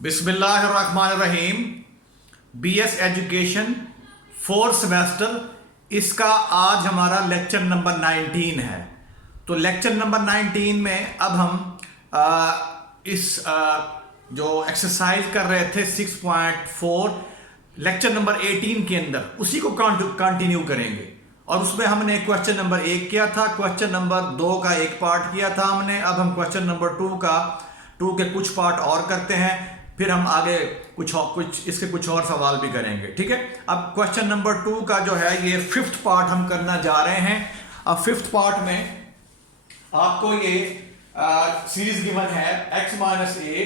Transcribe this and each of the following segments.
बिस्मिल्लाहिर्रहमानिर्रहीम। BS education 4th semester, इसका आज हमारा लेक्चर नंबर 19 है। तो लेक्चर नंबर 19 में अब हम जो एक्सरसाइज कर रहे थे 6.4 लेक्चर नंबर 18 के अंदर, उसी को कंटिन्यू करेंगे। और उसमें हमने क्वेश्चन नंबर 1 किया था, क्वेश्चन नंबर 2 का एक पार्ट किया था हमने। अब हम क्वेश्चन नंबर 2 के कुछ पार्ट और करते हैं, फिर हम आगे कुछ और सवाल भी करेंगे। ठीक है, अब क्वेश्चन नंबर 2 का जो है ये 5th पार्ट हम करना जा रहे हैं। अब 5th पार्ट में आपको ये सीरीज गिवन है x minus A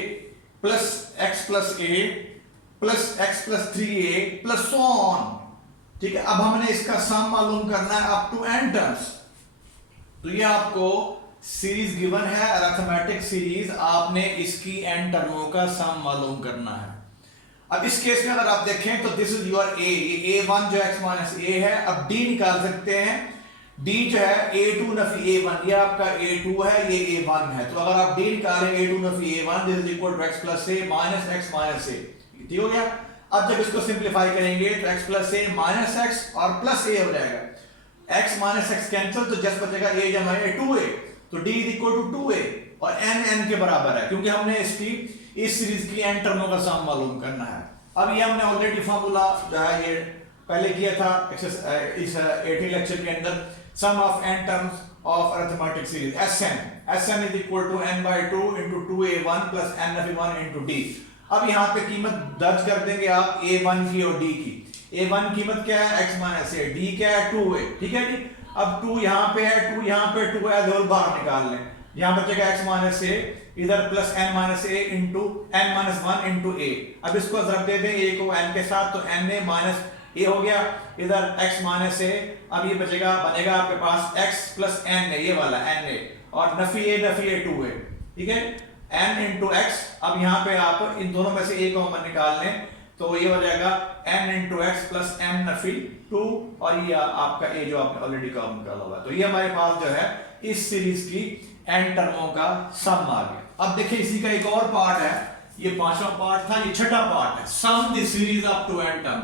plus x plus A plus x plus 3a plus so on. ठीक है, अब हमने इसका सम मालूम करना है अप टू n टर्म्स। तो ये आपको सीरीज गिवन है, अरिथमेटिक सीरीज, आपने इसकी n टर्मों का सम मालूम करना है। अब इस केस में अगर आप देखें तो दिस इज योर a, ये a1 जो x माइनस a है। अब d निकाल सकते हैं, d जो है a2 नफी a1, ये आपका a2 है, ये a1 है। तो अगर आप d निकालें a2 नफी a1, this is equal to x plus a minus x minus a। ठीक हो गया। अब जब इसको सिंप्लीफाई करेंगे तो x plus a minus x और प्लस a हो जाएगा। x माइनस x कैंसिल, तो जस्ट बचेगा a जमा a 2a। तो d is equal to 2a और n के बराबर है, क्योंकि हमने इस सीरीज की n टर्मों का सम मालूम करना है। अब ये हमने ऑलरेडी फार्मूला जो है ये पहले किया था इस 18 लेक्चर के अंदर। Sum of n terms of arithmetic series Sn is equal to n by 2 into 2a1 plus n of 1 into d। अब यहाँ पे कीमत दर्ज कर देंगे आप a1 की और d की। a1 कीमत क्या है, x माइनस a, d क्या है 2a। ठीक है जी। अब 2 यहाँ पे है, 2 यहाँ पे, 2 है, दोनों बाहर निकाल लें। यहाँ बचेगा x माइनस a, इधर plus n minus a into n minus 1 into a। अब इसको जब दे दें a को n के साथ, तो na माइनस a हो गया, इधर x माइनस a। अब ये बचेगा, बनेगा आपके पास x प्लस na, ये वाला na, और नफी a 2a। ठीक है, n इंटू x। अब यहाँ पे आप इन दोनों में से a कॉमन निकाल लें, तो ये हो जाएगा n into x plus n Nafi 2, और ये आपका a जो आपने ऑलरेडी कॉमन निकाला हुआ है। तो ये हमारे पास जो है इस सीरीज की n टर्मों का सम आ गया। अब देखिए इसी का एक और पार्ट है, ये 5वां पार्ट था, ये 6ठा पार्ट है, sum the series up to n term.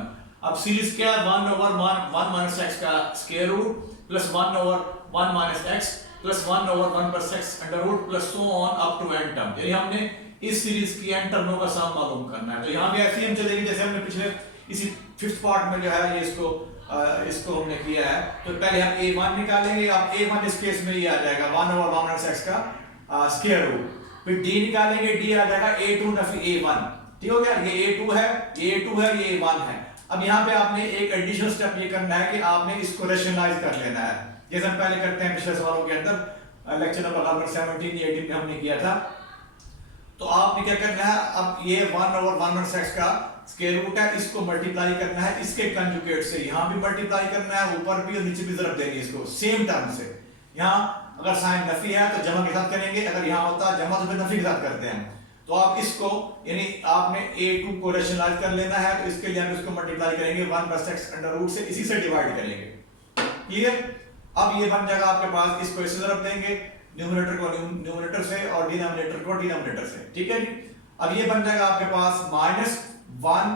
अब सीरीज क्या है, 1 ओवर 1 माइनस x का square root plus 1 over 1 minus x plus 1 over 1 plus x under root plus so on up to n term. यानी हमने इस series की n टर्मों का सम मालूम करना है। तो यहाँ भी ऐसे ही हम चलेंगे जैसे हमने पिछले इसी 5th पार्ट में जो है ये इसको हमने किया है। तो पहले हम a1 निकालेंगे। अब a1 इस केस में ये आ जाएगा 1 ओवर 1 माइनस x का स्क्वायर रूट। फिर d निकालेंगे, d आ जाएगा a2 नफी a1। ठीक हो गया, ये a2 है, ये a2 है, ये a1 है। अब यहाँ पे आपने एक एडिशनल स्टेप ये करना है कि आपने इसको रेशनलाइज कर लेना है, जैसे हम पहले करते हैं पिछले सवालों के अंदर। लेक्चर नंबर 17 18 में हमने किया था। तो आपने क्या करना है, अब ये 1 ओवर 1 माइनस x का स्क्वायर रूट है, इसको मल्टीप्लाई करना है इसके कंजुगेट से। यहाँ भी मल्टीप्लाई करना है, ऊपर भी और नीचे भी ज़रब देंगे इसको सेम टर्म से। यहाँ अगर साइन नफी है तो जमा के साथ करेंगे, अगर यहाँ होता जमा तो फिर नफी के साथ करते हैं। तो आप इसको, यानी आपने a2 को रेशनलाइज कर लेना है, तो इसके लिए हम इसको मल्टीप्लाई करेंगे 1 प्लस x अंडर रूट से, इसी से डिवाइड करेंगे। क्लियर। अब ये बन जाएगा आपके पास, इसको इसे ज़रब देंगे न्यूमरेटर को न्यूमरेटर से और डिनोमिनेटर को डिनोमिनेटर से। ठीक है जी। अब ये बन जाएगा आपके पास minus 1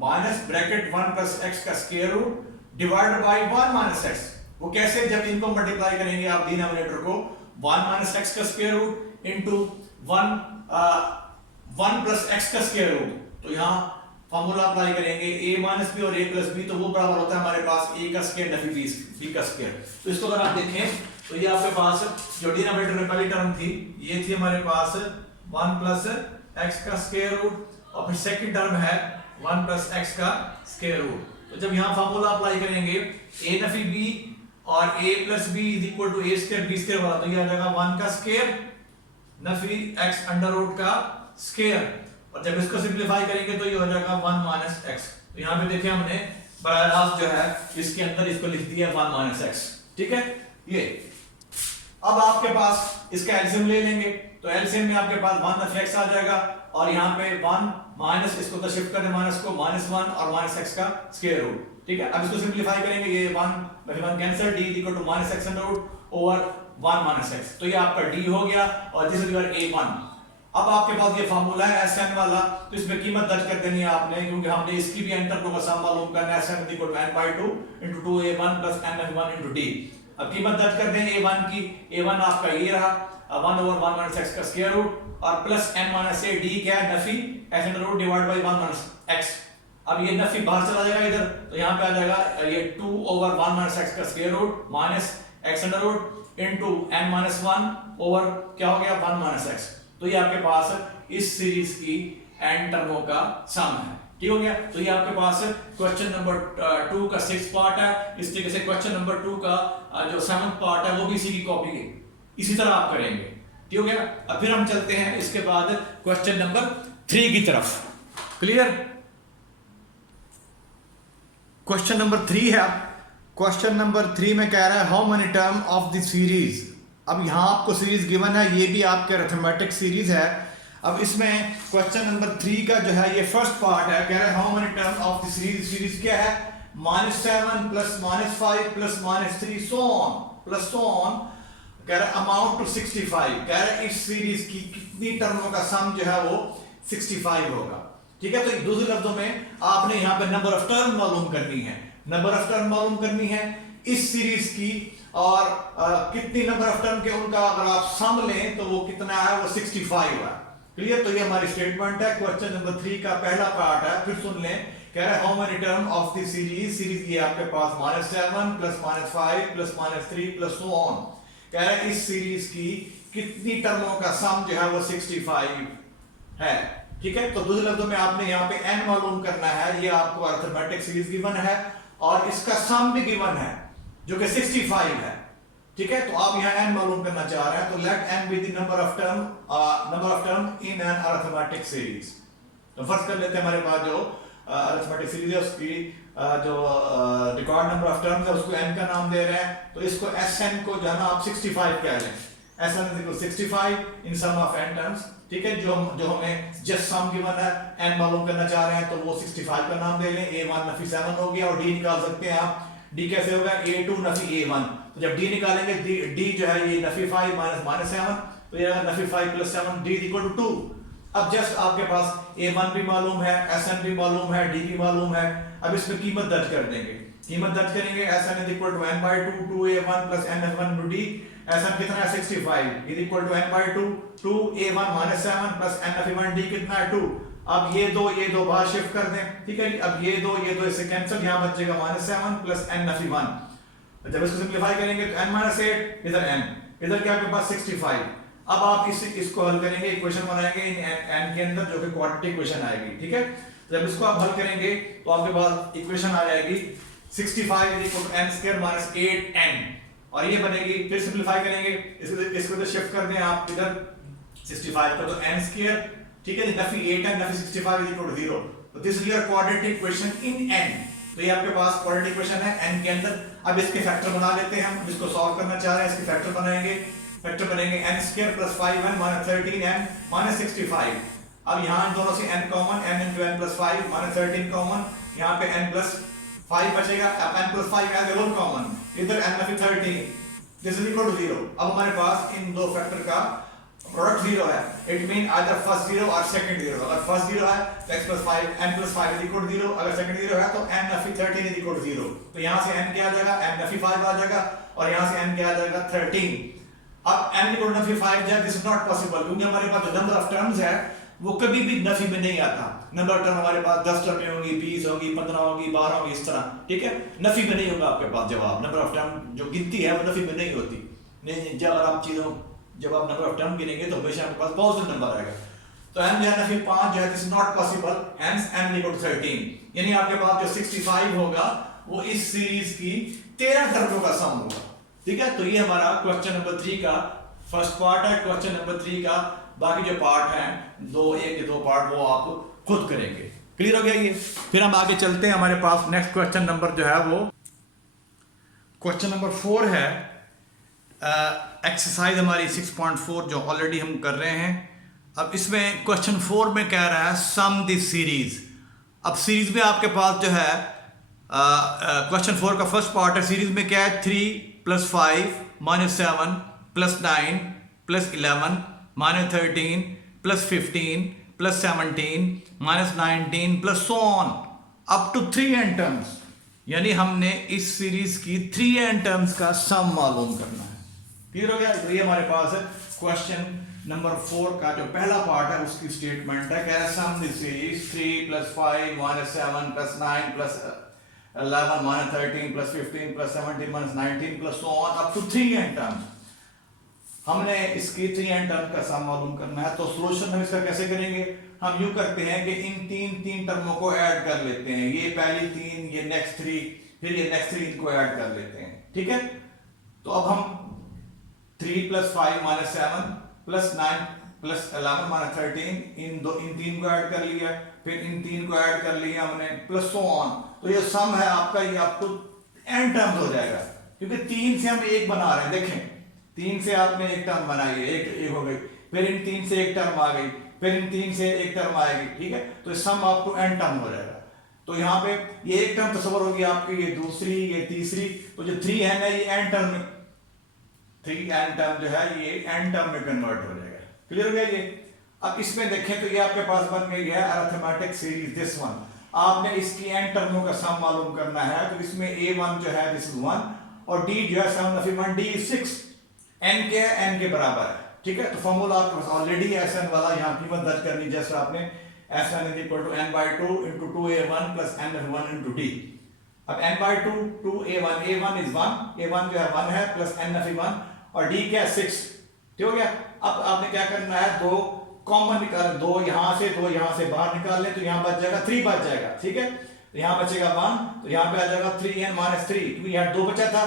minus bracket 1 plus x का square root divided by 1 minus x। वो कैसे, जब इनको मल्टीप्लाई करेंगे आप डिनोमिनेटर को 1 माइनस x का square root into 1 plus x का स्क्वायर रूट। तो यहाँ फॉर्मूला अप्लाई करेंगे a माइनस b और a प्लस b, तो वो बराबर होता है हमारे पास a का स्क्वायर नफी b का स्क्वायर। तो इसको अगर आप देखें तो ये आपके पास जो डिनोमिनेटर में पहली टर्म थी, ये थी हमारे पास 1 प्लस x का स्क्वायर रूट, और फिर सेकंड टर्म है 1 प्लस x का स्क्वायर रूट। तो जब यहाँ फार्मूला अप्लाई करेंगे a नफी b और a plus b is equal to a square b square वाला, तो ये आ जाएगा 1 का स्क्वायर नफी x अंडर रूट का स्क्वायर। और जब इसको सिंप्लीफाई करेंगे तो ये हो जाएगा 1 माइनस x। तो यहाँ पे देखिए हमने बराह रास्त जो है इसके अंदर इसको लिख दिया 1 माइनस x। ठीक है, ये अब आपके पास इसका एलसीएम ले लेंगे, तो एलसीएम में आपके पास 1 नफी x आ जाएगा, और यहाँ पे 1 माइनस, इसको तो शिफ्ट कर दें माइनस को, -1 और माइनस x का स्क्वायर रूट। ठीक है, अब इसको सिंप्लीफाई करेंगे, ये 1 नफी 1 cancel, d equal to -x under root over 1 minus x। तो ये आपका d हो गया, और दिस इज योर a1। अब आपके पास ये फार्मूला है Sn वाला, तो इसमें कीमत दर्ज कर देनी है आपने, क्योंकि हमने इसकी भी एंटर का सम मालूम करना है। Sn equal to n by 2 into 2a1 plus nf1 into d। अब कीमत दर्ज कर दें a1 की, a1 आपका ये रहा 1 ओवर 1 माइनस x का स्क्वायर रूट और plus n minus a, d क्या है नफी x under root divide by 1 minus x। अब ये नफी बाहर चला जाएगा इधर, तो यहाँ पे आ जाएगा ये 2 ओवर 1 माइनस x का square root minus x under root into n minus 1 over क्या हो गया 1 माइनस x। तो ये आपके पास इस सीरीज की n टर्मों का सम है। ठीक हो गया। तो ये आपके पास क्वेश्चन नंबर 2 का 6th पार्ट है। इस तरीके से क्वेश्चन नंबर 2 का जो 7th पार्ट है वो भी इसी की कॉपी है, इसी तरह आप करेंगे। ठीक हो गया। अब फिर हम चलते हैं इसके बाद क्वेश्चन नंबर 3 की तरफ। क्लियर। क्वेश्चन नंबर 3 है। क्वेश्चन नंबर 3 में कह रहा है how many term of the series. अब यहां आपको सीरीज गिवन है, ये भी आपके अरिथमेटिक सीरीज है। अब इसमें क्वेश्चन नंबर 3 का जो है ये फर्स्ट पार्ट है, कह रहा है how many term of the series. Series क्या है -7 plus -5 plus -3 so on plus so on. कह रहा है अमाउंट टू 65। कह रहा है इस सीरीज की कितनी टर्मों का सम जो है वो 65 होगा। ठीक है। तो दूसरे लफ्जों में आपने यहाँ पे नंबर ऑफ टर्म मालूम करनी है, नंबर ऑफ टर्म मालूम करनी है इस सीरीज की, और कितनी नंबर ऑफ टर्म के उनका अगर आप सम लें तो वो कितना है, वो 65 है। क्लियर। तो ये हमारी स्टेटमेंट है। क्वेश्चन नंबर 3 का पहला पार्ट है, फिर सुन लें। कह रहा है how many term of the series. Series ये आपके पास -7 plus -5 plus -3 plus so on. कह रहा है इस सीरीज की कितनी टर्मों का सम जो है वो 65 है। ठीक है। तो दूसरे लफ्जों में आपने यहाँ पे n मालूम करना है। ये आपको अरिथमेटिक सीरीज गिवन है और इसका सम भी गिवन है जो कि 65 है। ठीक है। तो आप यहाँ n मालूम करना चाह रहे हैं, तो let n be the number of term in an arithmetic series. तो फर्स्ट कर लेते हैं हमारे पास जो अरिथमेटिक सीरीज है उसकी जो रिकॉर्ड नंबर ऑफ टर्म्स है उसको n का नाम दे रहे हैं। तो इसको Sn को जो है ना आप 65 कह लें। Sn is equal 65 in sum of n terms. ठीक है। जो हमें जस्ट सम गिवन है, n मालूम करना चाह रहे हैं, तो वो 65 का नाम दे लें। a1 नफी 7 हो गया और d निकाल सकते हैं आप। d कैसे होगा a2 नफी a1। तो जब d निकालेंगे d जो है ये नफी 5 माइनस 7, तो ये नफी 5 प्लस 7 d इक्वल टू 2। अब जस्ट आपके पास a1 भी मालूम है, Sn भी मालूम है, d भी मालूम है। अब इसमें कीमत दर्ज कर देंगे, कीमत दर्ज करेंगे। Sn is equal to n by 2 2a1 plus nf1 into d। Sn कितना है 65 is equal to n by 2 2a1 minus 7 plus nf1 d कितना है 2। अब ये दो बाहर शिफ्ट कर दें। ठीक है। अब ये दो इससे कैंसिल, यहां बचेगा -7 प्लस n-1। जब इसको सिंपलीफाई करेंगे तो n-8 इधर n, इधर क्या आपके पास 65। अब आप इसको हल करेंगे, इक्वेशन बनाएंगे इन n के अंदर जो कि क्वाड्रेटिक इक्वेशन आएगी। ठीक है। तो जब इसको आप हल करेंगे तो आपके पास इक्वेशन आ जाएगी 65 n² माइनस 8n, और ये बनेगी। फिर सिंपलीफाई करेंगे, इसको तो शिफ्ट कर दें आप इधर 65 को, तो n²। ठीक है। नफी 8n नफी 65 इज इक्वल टू 0। तो this is your quadratic equation in n। तो ये आपके पास क्वाड्रेटिक इक्वेशन है n के अंदर। अब इसके फैक्टर बना लेते हैं हम, जिसको सॉल्व करना चाह रहे हैं इसके फैक्टर बनाएंगे। फैक्टर बनेंगे n² plus 5n minus 13n minus 65। अब यहाँ दोनों से n common, n into n plus 5 minus 13 common, यहाँ पे n प्लस 5 बचेगा। अब n plus 5 as a whole common, इधर n नफी 13, दिस इज इक्वल टू 0। अब हमारे पास इन दो फैक्टर का प्रोडक्ट 0 है। इट मीन आइदर फर्स्ट 0 और सेकंड 0। अगर फर्स्ट 0 है तो x plus 5 n plus 5 is equal to 0। अगर सेकंड 0 है तो n नफी 13 इज इक्वल टू 0। तो यहां से n क्या आ जाएगा, n नफी 5 आ जाएगा, और यहां से n क्या आ जाएगा 13। अब n इक्वल टू नफी 5 जाए, दिस इज नॉट पॉसिबल, क्योंकि हमारे पास जो नंबर ऑफ टर्म्स है वो कभी भी नफी में नहीं आता। नंबर ऑफ टर्म हमारे पास 10 टर्में होंगी, 20 होंगी, 15 होंगी, 12 होंगी, इस तरह। ठीक है। नफी में नहीं होगा आपके पास जवाब। नंबर ऑफ टर्म जो गिनती है वो नफी में नहीं होती। नहीं, जब आप नंबर ऑफ टर्म गिनेंगे तो हमेशा आपके पास पॉजिटिव नंबर आएगा। तो n जो है नफी 5 जो है, this is not possible, hence n equal to 13। यानी आपके पास जो 65 होगा वो इस सीरीज की 13 टर्मों का सम होगा। ठीक है। तो ये हमारा क्वेश्चन नंबर 3 का फर्स्ट पार्ट है। क्वेश्चन नंबर 3 का बाकी जो पार्ट हैं, एक के दो पार्ट, वो आप खुद करेंगे। क्लियर हो गया ये। फिर हम आगे चलते हैं। हमारे पास नेक्स्ट क्वेश्चन नंबर जो है वो क्वेश्चन नंबर 4 है। एक्सरसाइज हमारी 6.4 जो ऑलरेडी हम कर रहे हैं। अब इसमें क्वेश्चन 4 में कह रहा है सम दिस सीरीज। अब सीरीज में आपके पास जो है क्वेश्चन 4 का फर्स्ट पार्ट है। सीरीज में क्या है, 3 plus 5 minus 7 plus 9 plus 11 minus 13 plus 15 plus 17 minus 19 plus so on up to 3n terms. यानी हमने इस सीरीज की 3n टर्म्स का सम मालूम करना है। क्लियर हो गया? तो ये हमारे पास है क्वेश्चन नंबर 4 का जो पहला पार्ट है उसकी स्टेटमेंट है। कह रहा है sum this series 3 plus 5 minus 7 plus 9 plus 11 minus 13 plus 15 plus 17 minus 19 plus so on up to 3n terms. हमने इसकी 3n टर्म का सम मालूम करना है। तो सॉल्यूशन हम इसका कैसे करेंगे? हम यूं करते हैं कि इन तीन टर्मों को ऐड कर लेते हैं। ये पहली 3, ये नेक्स्ट 3, फिर ये नेक्स्ट 3 इनको ऐड कर लेते हैं। ठीक है? तो अब हम 3 plus 5 minus 7 plus 9 plus 11 minus 13 इन तीन को ऐड कर लिया, फिर इन तीन को ऐड कर लिया हमने, प्लस सो ऑन। तो ये सम है आपका, ये अप टू n टर्म्स हो जाएगा, क्योंकि 3 से हम एक बना रहे हैं। देखें, 3 से आपने एक टर्म बनाई है, एक हो गई, फिर इन 3 से एक टर्म आ गई, फिर इन 3 से एक टर्म आएगी। ठीक है? तो sum up to n term हो जाएगा। तो यहाँ पे ये एक टर्म तस्वर होगी आपकी, ये दूसरी, ये तीसरी। तो जो 3 है ना, ये n टर्म में, 3n टर्म जो है ये n टर्म में कन्वर्ट हो जाएगा। क्लियर हो गया ये? अब इसमें देखें तो ये आपके पास बन गई है अरिथमेटिक सीरीज दिस वन। आपने इसकी n टर्मों का सम मालूम करना है। तो इसमें a1 जो है दिस इज 1 और d जो है 7 of 1 d is 6। n के n के बराबर है। ठीक है? तो फॉर्मूला आपके पास ऑलरेडी Sn वाला यहाँ कीमत दर्ज करनी, जैसे आपने Sn is equal to n/2 into 2a1 plus n of 1 into d। अब n/2 2a1, a1 is 1, a1 जो है 1 है, प्लस n of 1 और d क्या है 6। ठीक हो गया? अब आपने क्या करना है, दो कॉमन निकाल, दो यहां से बाहर निकाल लें तो यहां बच जाएगा 3 बच जाएगा। ठीक है? तो यहां बचेगा 1, तो यहां पे आ जाएगा 3n माइनस 3, क्योंकि यहां 2 बचा था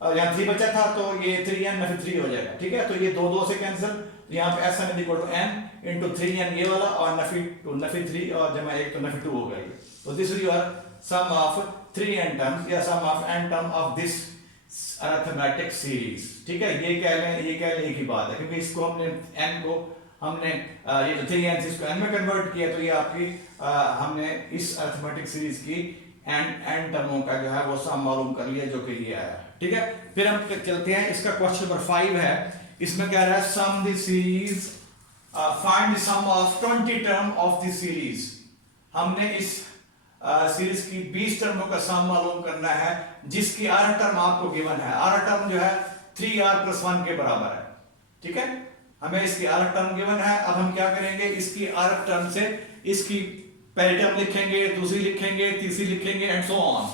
और यहाँ 3 बचा था, तो ये 3n में 3 हो जाएगा। ठीक है? तो ये 2 से कैंसिल, तो यहाँ पे Sn is equal to n into 3n ये वाला और नफी 3 और जमा 1 तो नफी 2 हो गई। तो this is your sum of 3n terms या sum of n term of this arithmetic series. ठीक है? ये कह लें एक ही बात है, क्योंकि इसको हमने n को हमने ये जो 3n से इसको n में कन्वर्ट किया, तो ये आपकी हमने इस अरिथमेटिक सीरीज की n टर्मों का जो है वो सम मालूम कर लिया, जो कि ये आया। ठीक है? फिर हम चलते हैं, इसका क्वेश्चन नंबर 5 है। इसमें कह रहा है sum the series, find the sum of 20 term of the series. हमने इस सीरीज की 20 टर्मों का सम मालूम करना है, जिसकी r टर्म आपको गिवन है। r टर्म जो है 3r plus 1 के बराबर है। ठीक है? हमें इसकी r टर्म गिवन है। अब हम क्या करेंगे, इसकी r टर्म से इसकी पहली टर्म लिखेंगे, दूसरी लिखेंगे, तीसरी लिखेंगे एंड सो ऑन।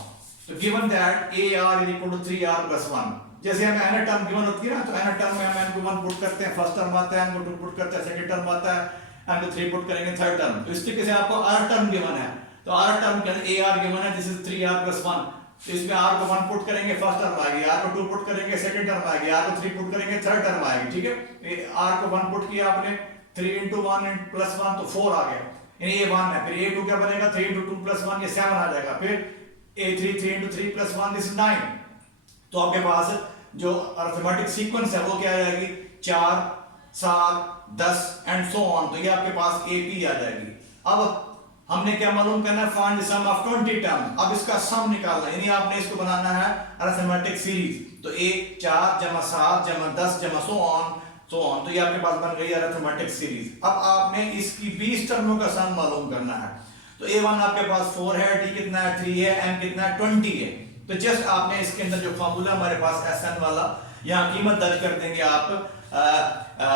तो given that ar is equal to 3r plus 1। जैसे हमें n टर्म गिवन होती है ना, तो n टर्म में हम n को 1 पुट करते हैं, फर्स्ट टर्म आता है, n को 2 पुट करते हैं, सेकंड टर्म आता है, n को 3 पुट करेंगे, थर्ड टर्म। तो इस तरीके से आपको r टर्म गिवन है। तो r टर्म के अंदर ar गिवन है, दिस इज 3r plus 1। तो इसमें r को 1 पुट करेंगे, फर्स्ट टर्म आएगी, r को 2 पुट करेंगे, सेकंड टर्म आएगी, r को 3 पुट करेंगे, थर्ड टर्म आएगी। ठीक है? r को 1 पुट किया आपने, 3 into 1 plus 1 तो 4 आ गया, यानी ये 1 है। फिर a2 क्या बनेगा, 3 into 2 plus 1 ये 7 आ जाएगा। फिर a3 3 into 3 plus 1 दिस 9। तो आपके पास जो अरिथमेटिक सीक्वेंस है वो क्या आ जाएगी, 4 7 10 एंड सो ऑन। तो ये आपके पास AP आ जाएगी। अब हमने क्या मालूम करना है, find the sum of 20 term. अब इसका सम निकालना है, यानी आपने इसको बनाना है अरिथमेटिक सीरीज। तो 1 4 जमा 7 जमा 10 जमा सो ऑन। तो ये आपके पास बन गई अरिथमेटिक सीरीज। अब आपने इसकी 20 टर्मों का सम मालूम करना है। तो a1 आपके पास 4 है, d कितना है 3 है, n कितना है 20 है। तो जस्ट आपने इसके अंदर जो फार्मूला हमारे पास Sn वाला, यहाँ कीमत दर्ज कर देंगे आप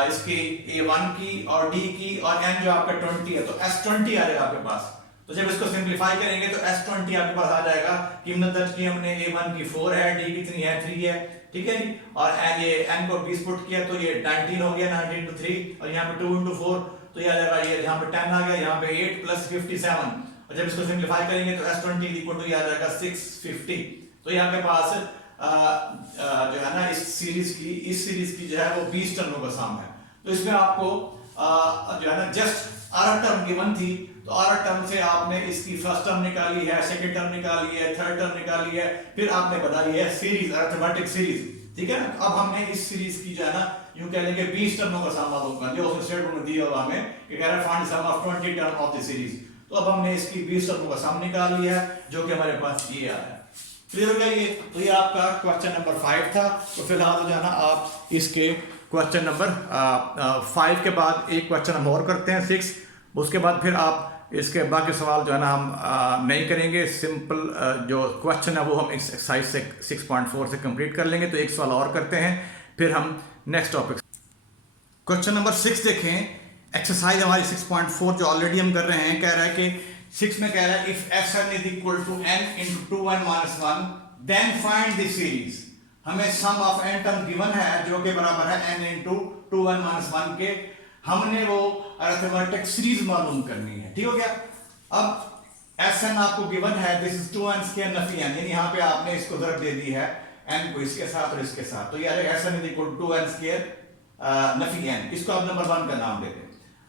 इसकी a1 की और d की, और n जो आपका 20 है, तो S20 आ जाएगा आपके पास। तो जब इसको सिंपलीफाई करेंगे तो S20 आपके पास आ जाएगा। कीमत दर्ज की हमने a1 की 4 है, d कितनी है 3 है। ठीक है जी? और ये n को 20 पुट किया तो ये 19 हो गया, 19 into 3 और यहाँ पे 2 into 4 तो ये आ जाएगा, ये यहाँ पे 10 आ गया, यहाँ पे 8 plus 57। और जब इसको सिंपलीफाई करेंगे तो S20 इक्वल टू ये आ जाएगा 650। तो यहाँ पे पास जो है ना इस सीरीज की जो है वो 20 टर्मों का सम है। तो इसमें आपको जो है ना जस्ट r टर्म गिवन थी, तो r टर्म से आपने इसकी फर्स्ट टर्म निकाली है, सेकंड टर्म निकाली है, थर्ड टर्म निकाली है, फिर आपने बताई है सीरीज, अरिथमेटिक सीरीज। ठीक है ना? अब हमने इस सीरीज की जो है ना यूं कह लेंगे 20 टर्मों का सम मालूम कर दिया। उसने स्टेटमेंट में दिया हुआ हमें कि कह रहा है find sum of 20 term of the series. तो अब हमने इसकी 20 टर्मों का सम निकाल लिया है, जो कि हमारे पास ये आया है। क्लियर हो गया ये? तो ये आपका क्वेश्चन नंबर 5 था। तो फिलहाल जो है ना आप इसके क्वेश्चन नंबर 5 के बाद एक क्वेश्चन हम और करते हैं 6, उसके बाद फिर आप इसके बाकी सवाल जो है ना हम नहीं करेंगे। सिंपल जो क्वेश्चन है वो हम एक्सरसाइज से 6.4 से कंप्लीट कर लेंगे। तो एक सवाल और करते हैं, फिर हम नेक्स्ट टॉपिक क्वेश्चन नंबर 6 देखें। एक्सरसाइज हमारी 6.4 जो ऑलरेडी हम कर रहे हैं, कह रहा है कि 6 में कह रहा है if Sn is equal to n into 2n minus 1 then find the series. हमें sum of n term given है जो कि बराबर है n इंटू 2n माइनस 1 के। हमने वो अरिथमेटिक सीरीज मालूम करनी है, ठीक हो गया। अब Sn आपको गिवन है, दिस इज 2n स्क्वायर नफी n, यानी यहाँ पे आपने इसको ज़रब दे दी है n को इसके साथ और इसके साथ, तो ये आ जाएगा Sn is equal to 2n square नफी n। इसको आप नंबर 1 का नाम देते हैं।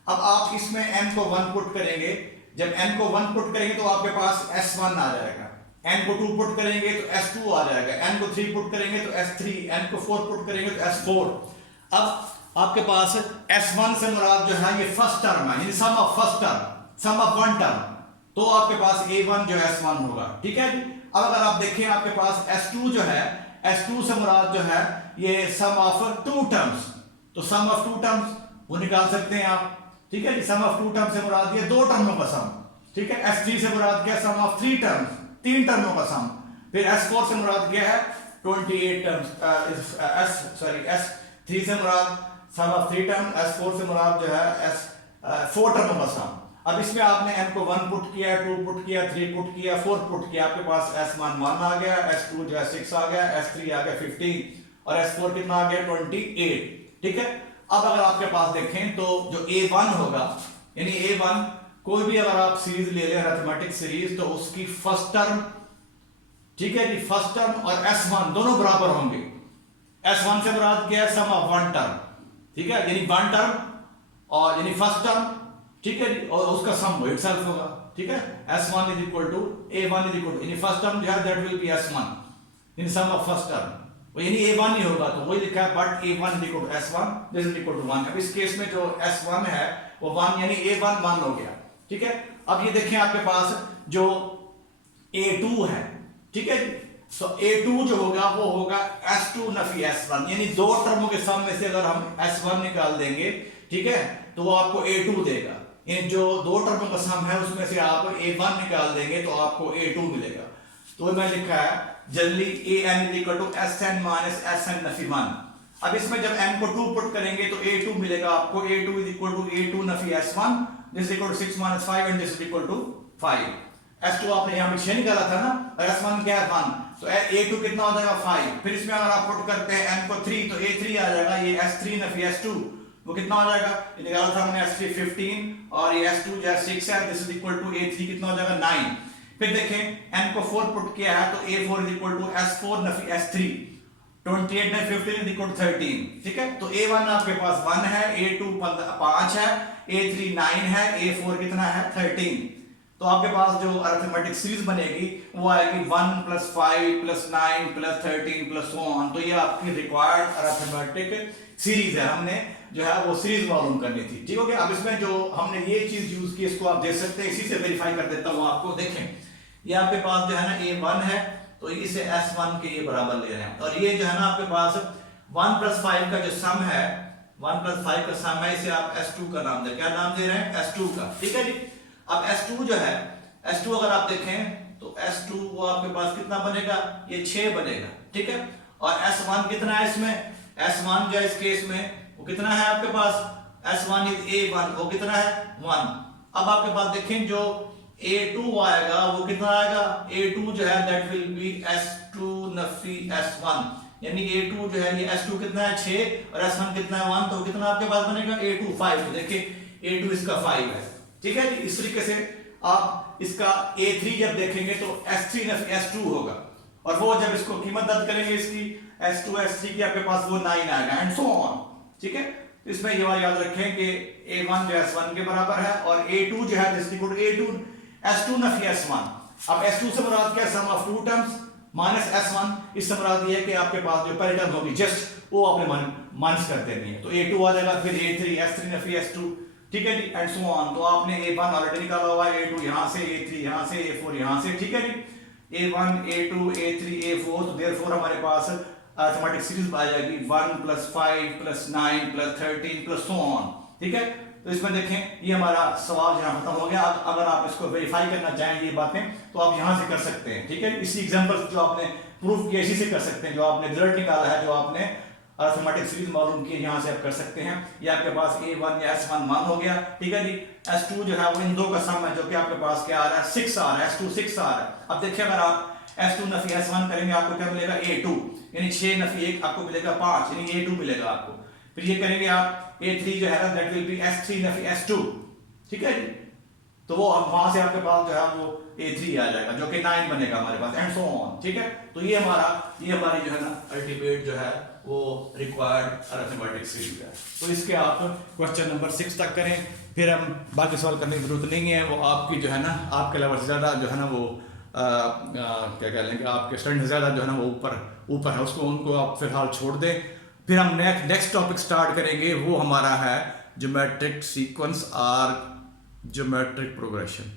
अब आप इसमें n को 1 पुट करेंगे, जब n को 1 पुट करेंगे तो आपके पास S1 आ जाएगा, n को 2 पुट करेंगे तो S2 आ जाएगा, n को 3 पुट करेंगे तो S3, n को 4 पुट करेंगे तो S4। अब आपके पास S1 से मुराद जो है ये फर्स्ट टर्म है, यानी sum of first term, sum of one term, तो आपके पास A1 जो है S1 होगा, ठीक है। अब अगर आप देखें आपके पास S2 जो है, S2 से मुराद जो है ये सम ऑफ 2 टर्म्स, तो सम ऑफ 2 टर्म्स वो निकाल सकते हैं आप, ठीक है। सम ऑफ 2 टर्म्स से मुराद ये 2 टर्मों का सम, ठीक है। S3 से मुराद क्या है, सम ऑफ 3 टर्म्स, 3 टर्मों का सम। फिर S4 से मुराद क्या है, 28 टर्म्स, S3 से मुराद सम ऑफ 3 टर्म, S4 से मुराद जो है 4 टर्मों का सम। अब इसमें आपने n को 1 पुट किया, 2 पुट किया, 3 पुट किया, 4 पुट किया, आपके पास S1 1 आ गया, S2 जो है 6 आ गया, S3 आ गया 15 और S4 कितना आ गया 28, ठीक है। अब अगर आपके पास देखें तो जो A1 होगा, यानी A1 कोई भी अगर आप सीरीज ले लें अरिथमेटिक सीरीज, तो उसकी फर्स्ट टर्म, ठीक है जी, फर्स्ट टर्म और S1 दोनों बराबर होंगे। S1 से मुराद क्या है, सम ऑफ वन टर्म, ठीक है, यानी वन टर्म और यानी फर्स्ट टर्म, ठीक है जी, और उसका सम वो इटसेल्फ होगा, ठीक है। S1 is equal to A1 is equal to, यानी फर्स्ट टर्म जो है that will be S1 in sum of first term, यानी A1 ही होगा, तो वही लिखा है, but A1 is equal to S1, this is equal to 1। अब इस केस में जो S1 है वो 1, यानी A1 1 हो गया, ठीक है। अब ये देखें आपके पास जो A2 है, ठीक है, तो A2 जो होगा वो होगा S2 नफी S1, यानी 2 टर्मों के सम में से अगर हम S1 निकाल देंगे, ठीक है, तो वो आपको A2 देगा। इन जो 2 टर्मों का सम है उसमें से आप A1 निकाल देंगे तो आपको A2 मिलेगा। तो मैं लिखा है generally an is equal to Sn minus Sn नफी 1। अब इसमें जब n को 2 पुट करेंगे तो A2 मिलेगा आपको, A2 is equal to A2 नफी S1, this is equal to 6 minus 5 and this is equal to 5। S2 आपने यहां पे 6 निकाला था ना, और S1 क्या है 1, तो A2 कितना हो जाएगा 5। फिर इसमें अगर आप पुट करते हैं n को 3 तो A3 आ जाएगा, ये S3 नफी S2 वो कितना हो जाएगा, ये निकाला था हमने S3 15 और ये S2 जो है 6 है, this is equal to A3 कितना हो जाएगा 9। फिर देखें n को 4 पुट किया है तो A4 is equal to S4 Nafi S3, 28 ने 15 इज इक्वल टू 13, ठीक है। तो A1 आपके पास 1 है, A2 5 है, A3 9 है, A4 कितना है 13। तो आपके पास जो अरिथमेटिक सीरीज बनेगी वो आएगी 1 + 5 + 9 + 13 + so on। तो ये आपकी रिक्वायर्ड अरिथमेटिक सीरीज है, हमने जो है वो सीरीज मालूम करनी थी, ठीक हो गया। अब इसमें जो हमने ये चीज यूज की इसको आप देख सकते हैं, इसी से वेरीफाई कर देता हूं आपको। देखें ये आपके पास जो है ना A1 है, तो इसे S1 के ये बराबर ले रहे हैं, और ये जो है ना आपके पास 1 + 5 का जो सम है, 1 + 5 का सम है, इसे आप S2 का नाम दे, क्या नाम दे रहे हैं S2 का, ठीक है जी। अब S2 जो है, S2 अगर आप देखें तो S2 वो आपके पास कितना बनेगा, ये 6 बनेगा, ठीक है। और S1 कितना है, इसमें S1 जो है इस केस में वो कितना है आपके पास, S1 इज A1, वो कितना है 1। अब आपके पास देखें जो A2 आएगा वो कितना आएगा, A2 जो है that will B S2 Nafi S1, यानी A2 जो है ये S2 कितना है 6 और S1 कितना है 1, तो कितना आपके पास बनेगा A2 5। तो देखिए A2 इसका 5 है, ठीक है जी। इस तरीके से आप इसका A3 जब देखेंगे तो S3 नफी S2 होगा, और वो जब इसको कीमत दर्ज करेंगे इसकी S2 S3 की आपके पास वो 9 आएगा एंड सो ऑन, ठीक है। इसमें ये बात याद रखें कि A1 जो S1 के बराबर है और A2 जो है this equal to A2 S2 Nafi S1। अब S2 से मुराद क्या है, सम ऑफ 2 टर्म्स माइनस S1, इससे मुराद ये है कि आपके पास जो पहली टर्म होगी जस्ट वो आपने माइनस कर देनी है, तो A2 आ जाएगा, फिर A3 S3 नफी S2, ठीक है जी, एंड सो ऑन। तो आपने A1 ऑलरेडी निकाला हुआ है, A2 यहां से, A3 यहां से, A4 यहां से, ठीक है जी। A1 A2 A3 A4, तो देयरफॉर हमारे पास अरिथमेटिक सीरीज आ जाएगी 1 + 5 + 9 + 13 + so on। ठीक है, तो इसमें देखें ये हमारा सवाल यहाँ खत्म हो गया। अब अगर आप इसको वेरीफाई करना चाहें ये बातें तो आप यहाँ से कर सकते हैं। ठीक है, इसी एग्जांपल जो आपने प्रूफ किया इसी से कर सकते हैं। जो आपने रिजल्ट निकाला है, जो आपने अरिथमेटिक सीरीज मालूम की, यहाँ से आप कर सकते हैं। ये आपके पास A1 या S1 मान हो गया। ठीक है जी, S2 जो है वो इन दो का सम है, जो कि आपके पास क्या आ रहा है 6 आ रहा है, S2 6 आ रहा है। अब देखिए अगर आप S2 नफी S1 करेंगे आपको क्या मिलेगा A2, यानी 6 नफी 1 आपको मिलेगा 5, यानी A2 मिलेगा आपको। फिर ये करेंगे आप A3 जो है ना that will B S3 Nafi S2। ठीक है जी, तो वो वहां से आपके पास जो है वो A3 आ जाएगा, जो कि 9 बनेगा हमारे पास, एंड सो ऑन। ठीक है, तो ये हमारी जो है ना अल्टीमेट जो है वो रिक्वायर्ड अरिथमेटिक सीरीज है। तो इसके आप क्वेश्चन नंबर 6 तक करें, फिर हम बाकी सवाल करने की जरूरत नहीं है। वो आपकी जो है ना आपके लेवल से ज़्यादा जो है ना वो क्या कह लेंगे, आपके स्टूडेंट से ज़्यादा जो है ना वो ऊपर है, उसको उनको आप फिलहाल छोड़ दें। फिर हम नेक्स्ट टॉपिक स्टार्ट करेंगे, वो हमारा है ज्योमेट्रिक सीक्वेंस और ज्योमेट्रिक प्रोग्रेशन।